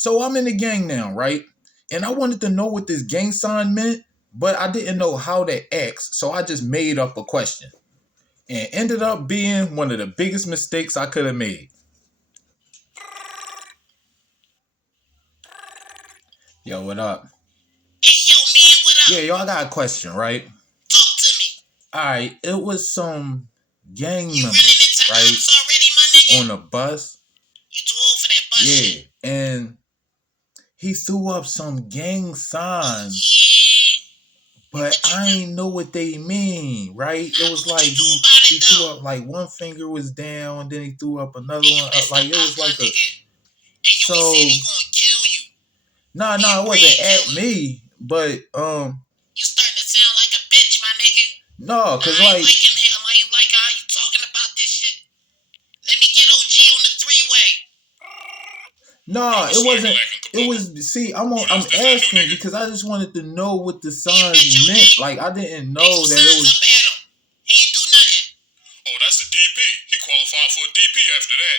So I'm in the gang now, right? And I wanted to know what this gang sign meant, but I didn't know how to ask. So I just made up a question. And ended up being one of the biggest mistakes I could have made. Yo, what up? Hey, yo, man, what up? Yeah, yo, I got a question, right? Talk to me. Alright, it was some gang You running members, into right? ops already, my nigga? On a bus. You too old for that bus shit. Yeah, and he threw up some gang signs, Yeah. but I ain't know what they mean, right? It was What like you do about he it, threw though? up like one finger was down, and then he threw up another Hey, yo, one that's up. the Like it was ops, my like a nigga. Hey, yo, he said he so gonna kill you. nah, He a it wasn't brain at killer. me, but You starting to sound like a bitch, my nigga. no, cause I ain't like liking him. I ain't like how you talking about this shit. Let me get OG on the three-way. no, it wasn't. It was see, I'm asking because I just wanted to know what the signs meant. Like I didn't know that it was. Up at him. He ain't do nothing. Oh, that's a DP. He qualified for a DP after that.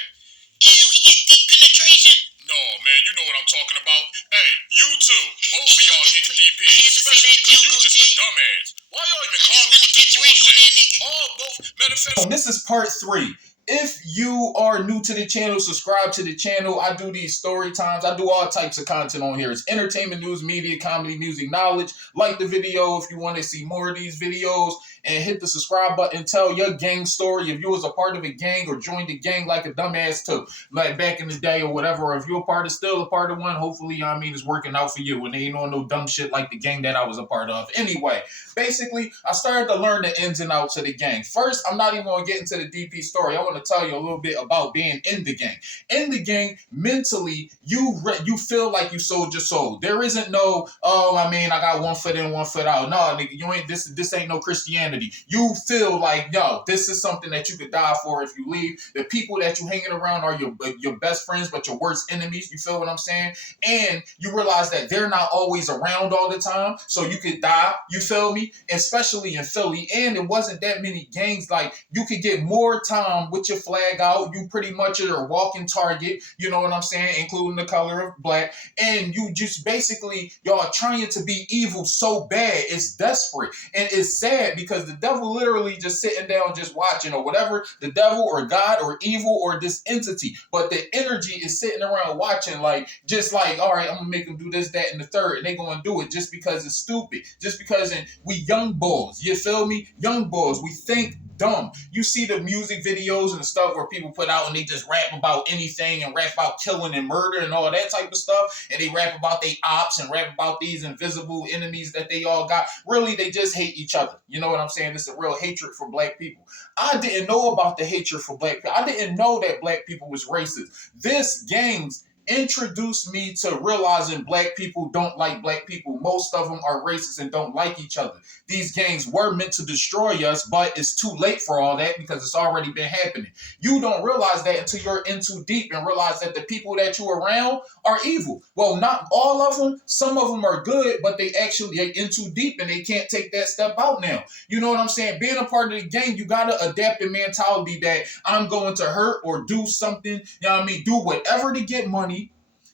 Ew, he get deep penetration. No, man, you know what I'm talking about. Hey, you too. Both of y'all getting DP. I had to say Especially that because you joke, just a OG. dumbass. Why y'all even I just calling me wanna with this catch Rick on bullshit? that nigga. All both, matter of fact, This is part 3. If you are new to the channel, subscribe to the channel. I do these story times. I do all types of content on here. It's entertainment, news, media, comedy, music, knowledge. Like the video if you want to see more of these videos. And hit the subscribe button. Tell your gang story. If you was a part of a gang or joined a gang like a dumbass too, like back in the day or whatever. Or if you're still a part of one, hopefully, it's working out for you. And they ain't on no dumb shit like the gang that I was a part of. Anyway, basically, I started to learn the ins and outs of the gang. First, I'm not even going to get into the DP story. I want to tell you a little bit about being in the gang. In the gang, mentally, you feel like you sold your soul. There isn't no, I got one foot in, one foot out. No, nigga, you ain't this ain't no Christianity. You feel like, yo, this is something that you could die for if you leave. The people that you hanging around are your best friends, but your worst enemies. You feel what I'm saying? And you realize that they're not always around all the time, so you could die. You feel me? Especially in Philly, and it wasn't that many gangs. Like you could get more time with your flag out. You pretty much are a walking target. You know what I'm saying? Including the color of black, and you just basically y'all are trying to be evil so bad it's desperate, and it's sad because the devil literally just sitting down just watching or whatever, the devil or God or evil or this entity, but the energy is sitting around watching like just like, all right, I'm gonna make them do this, that, and the third, and they gonna do it just because it's stupid, just because we young bulls, you feel me? Young bulls, we think dumb. You see the music videos and the stuff where people put out and they just rap about anything and rap about killing and murder and all that type of stuff, and they rap about they ops and rap about these invisible enemies that they all got. Really, they just hate each other. You know what I'm saying? It's a real hatred for black people. I didn't know about the hatred for black people. I didn't know that black people was racist. This gangs introduced me to realizing black people don't like black people. Most of them are racist and don't like each other. These gangs were meant to destroy us, but it's too late for all that because it's already been happening. You don't realize that until you're in too deep and realize that the people that you're around are evil. Well, not all of them. Some of them are good, but they actually are in too deep and they can't take that step out now. You know what I'm saying? Being a part of the gang, you got to adapt the mentality that I'm going to hurt or do something, you know what I mean? Do whatever to get money.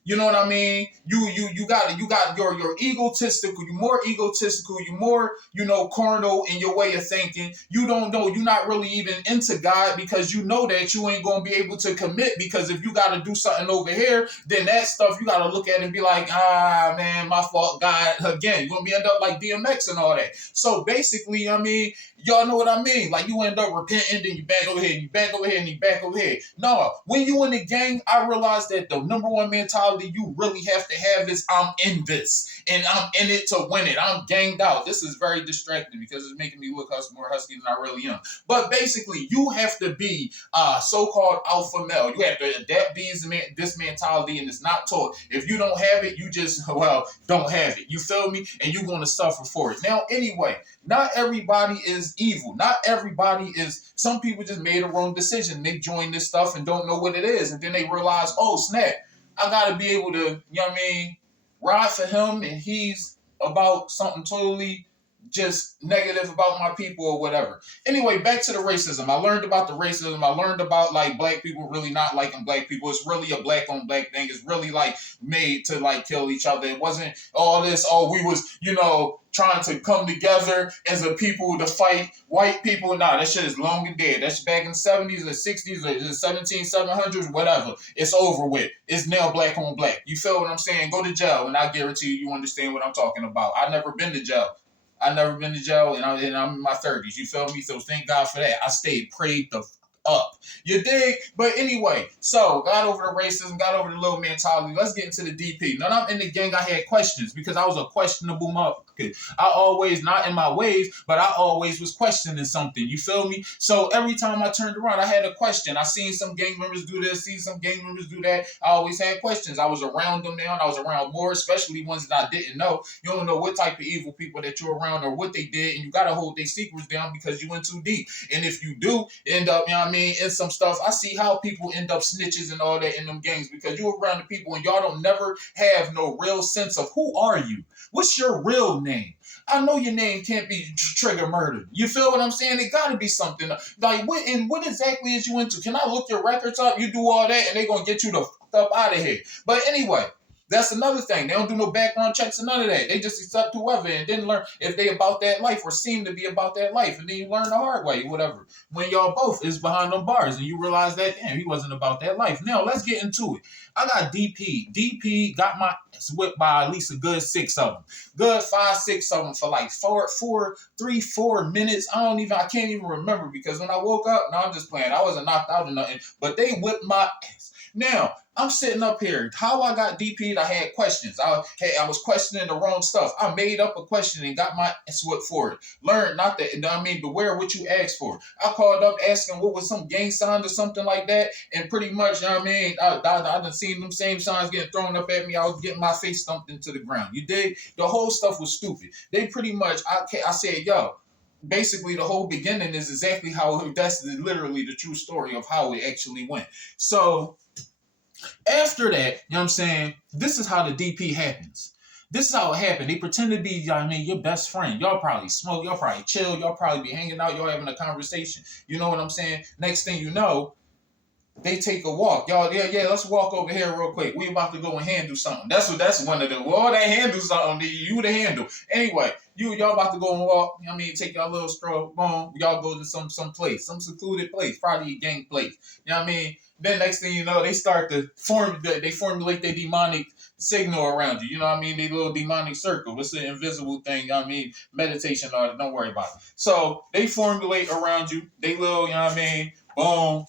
You know what I mean? You got your egotistical, you're more egotistical, you're more, carnal in your way of thinking. You don't know, you're not really even into God because you know that you ain't gonna be able to commit, because if you gotta do something over here, then that stuff you gotta look at and be like, man, my fault, God, again. You're gonna be end up like DMX and all that. So basically, y'all know what I mean? Like you end up repenting, then you back over here, and you back over here, and you back over here. No, when you in the gang, I realized that the number one mentality you really have to have is I'm in this, and I'm in it to win it. I'm ganged out. This is very distracting because it's making me look more husky than I really am. But basically, you have to be so-called alpha male. You have to adapt this mentality, and it's not taught. If you don't have it, you just, don't have it. You feel me? And you're going to suffer for it. Now, anyway, not everybody is evil. Not everybody is, some people just made a wrong decision. They join this stuff and don't know what it is. And then they realize, oh, snap, I got to be able to, ride for him, and he's about something totally just negative about my people or whatever. Anyway, back to the racism. I learned about the racism. I learned about like black people really not liking black people. It's really a black on black thing. It's really like made to like kill each other. It wasn't all this, oh, we was, trying to come together as a people to fight white people. Nah, that shit is long and dead. That's back in the 70s or 60s or the 1700s, whatever. It's over with. It's now black on black. You feel what I'm saying? Go to jail, and I guarantee you understand what I'm talking about. I've never been to jail. and I'm in my 30s. You feel me? So thank God for that. I stayed prayed the up. You dig? But anyway, so got over the racism, got over the little mentality. Let's get into the DP. Now I'm in the gang, I had questions because I was a questionable motherfucker. I always, not in my ways, but I always was questioning something. You feel me? So every time I turned around, I had a question. I seen some gang members do this, see some gang members do that. I always had questions. I was around them now, and I was around more, especially ones that I didn't know. You don't know what type of evil people that you're around or what they did, and you gotta hold their secrets down because you went too deep. And if you do end up, in some stuff, I see how people end up snitches and all that in them gangs because you're around the people and y'all don't never have no real sense of who are you? What's your real name? I know your name can't be Trigger Murder. You feel what I'm saying? It gotta be something like what exactly is you into? Can I look your records up? You do all that and they gonna get you the fuck up out of here. But anyway, that's another thing. They don't do no background checks and none of that. They just accept whoever and didn't learn if they about that life or seem to be about that life. And then you learn the hard way, whatever. When y'all both is behind them bars and you realize that, damn, he wasn't about that life. Now, let's get into it. I got DP'ed. DP'ed got my ass whipped by at least a good 6 of them. Good 5, 6 of them for like 4 minutes. I can't even remember because when I woke up, no, I'm just playing. I wasn't knocked out or nothing, but they whipped my ass. Now, I'm sitting up here. How I got DP'd, I had questions. I was questioning the wrong stuff. I made up a question and got my ass whipped for it. Learn not that, beware what you ask for. I called up asking what was some gang sign or something like that, and pretty much, I done seen them same signs getting thrown up at me. I was getting my face stumped into the ground. You dig? The whole stuff was stupid. They pretty much, I said, yo, basically the whole beginning is exactly how, that's literally the true story of how it actually went. So, after that, this is how the DP happens. This is how it happened. They pretend to be, your best friend. Y'all probably smoke, y'all probably chill, y'all probably be hanging out, y'all having a conversation. You know what I'm saying? Next thing you know, they take a walk. Y'all, yeah, let's walk over here real quick. We about to go and handle something. That's one of them. Well, they handle something, you the handle. Anyway, y'all about to go and walk, take y'all little stroll, boom, y'all go to some place, some secluded place, probably a gang place. Then next thing you know, they start to formulate their demonic signal around you. You know what I mean? Their little demonic circle. It's an invisible thing. Meditation or don't worry about it. So they formulate around you. They little, boom,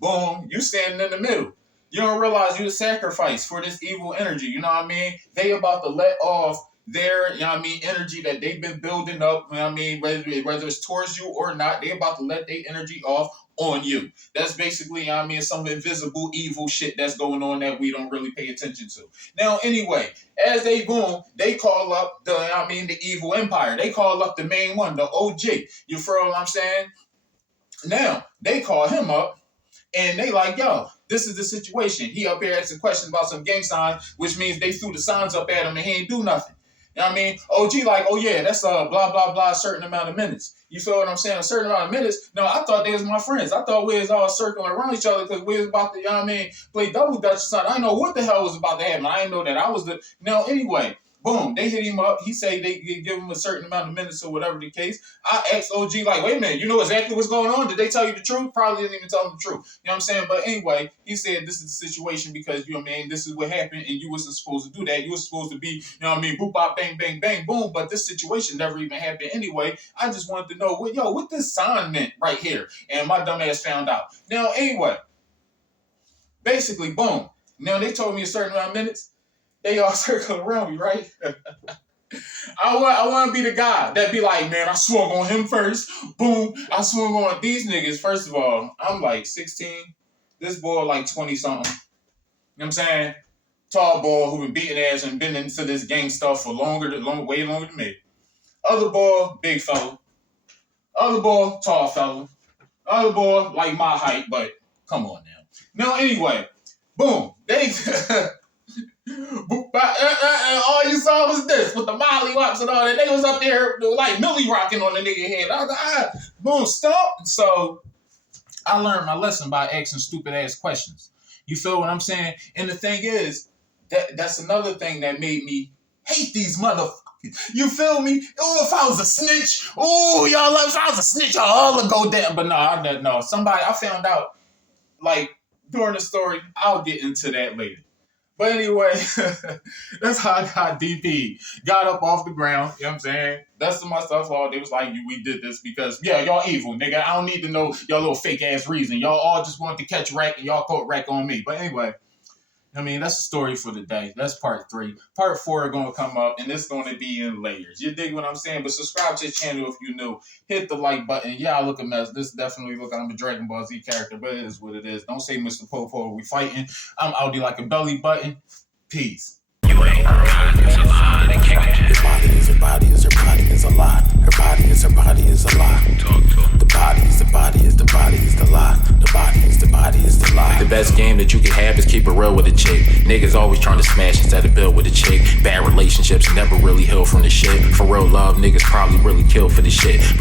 boom. You standing in the middle. You don't realize you the sacrifice for this evil energy. You know what I mean? They about to let off their, energy that they've been building up. Whether it's towards you or not, they about to let their energy off on you. That's basically, some invisible evil shit that's going on that we don't really pay attention to. Now, anyway, as they boom, they call up the evil empire. They call up the main one, the OG. You feel what I'm saying? Now, they call him up and they like, yo, this is the situation. He up here asking questions about some gang signs, which means they threw the signs up at him and he ain't do nothing. You know what I mean? OG like, oh yeah, that's blah, blah, blah, a certain amount of minutes. You feel what I'm saying? A certain amount of minutes. No, I thought they was my friends. I thought we was all circling around each other because we was about to, play double dutch or something. I didn't know what the hell was about to happen. I didn't know that I was the... Now, anyway, boom, they hit him up. He say they give him a certain amount of minutes or whatever the case. I asked OG, like, wait a minute, you know exactly what's going on? Did they tell you the truth? Probably didn't even tell them the truth. You know what I'm saying? But anyway, he said this is the situation because, this is what happened and you wasn't supposed to do that. You were supposed to be, boop, bop, bang, bang, bang, boom. But this situation never even happened anyway. I just wanted to know, what this sign meant right here. And my dumb ass found out. Now, anyway, basically, boom. Now, they told me a certain amount of minutes. They all circle around me, right? I want to be the guy that be like, man, I swung on him first. Boom. I swung on these niggas. First of all, I'm like 16. This boy like 20-something. You know what I'm saying? Tall boy who been beating ass and been into this gang stuff for way longer than me. Other boy, big fella. Other boy, tall fella. Other boy, like my height, but come on now. Now, anyway, boom. They... all you song was this with the Molly Wops and all that. They was up there like Millie rocking on the nigga head. I was like, boom, stomp. So I learned my lesson by asking stupid ass questions. You feel what I'm saying? And the thing is, that's another thing that made me hate these motherfuckers. You feel me? Oh, if I was a snitch, y'all, if I was a snitch, y'all all would go down. But no, somebody, I found out, like, during the story, I'll get into that later. But anyway, that's how I got DP'ed. Got up off the ground, you know what I'm saying? That's my stuff all. They was like, we did this because, yeah, y'all evil, nigga. I don't need to know y'all little fake ass reason. Y'all all just wanted to catch wreck and y'all caught wreck on me. But anyway, I mean, that's the story for the day. That's part 3. Part 4 are going to come up, and it's going to be in layers. You dig what I'm saying? But subscribe to the channel if you're new. Hit the like button. Yeah, I look a mess. This definitely look like I'm a Dragon Ball Z character, but it is what it is. Don't say Mr. Popo, we fighting. I'm Audi like a belly button. Peace. You ain't got it's a lot and kick it. Her body is a body is her body is a lot. Her body is her body is a lot. Talk to him. The body is the body is the body is the lot. The body is the body is the lot. The best game that you can have is keep it real with a chick. Niggas always trying to smash instead of build with a chick. Bad relationships never really heal from the shit. For real love, niggas probably really kill for the shit. But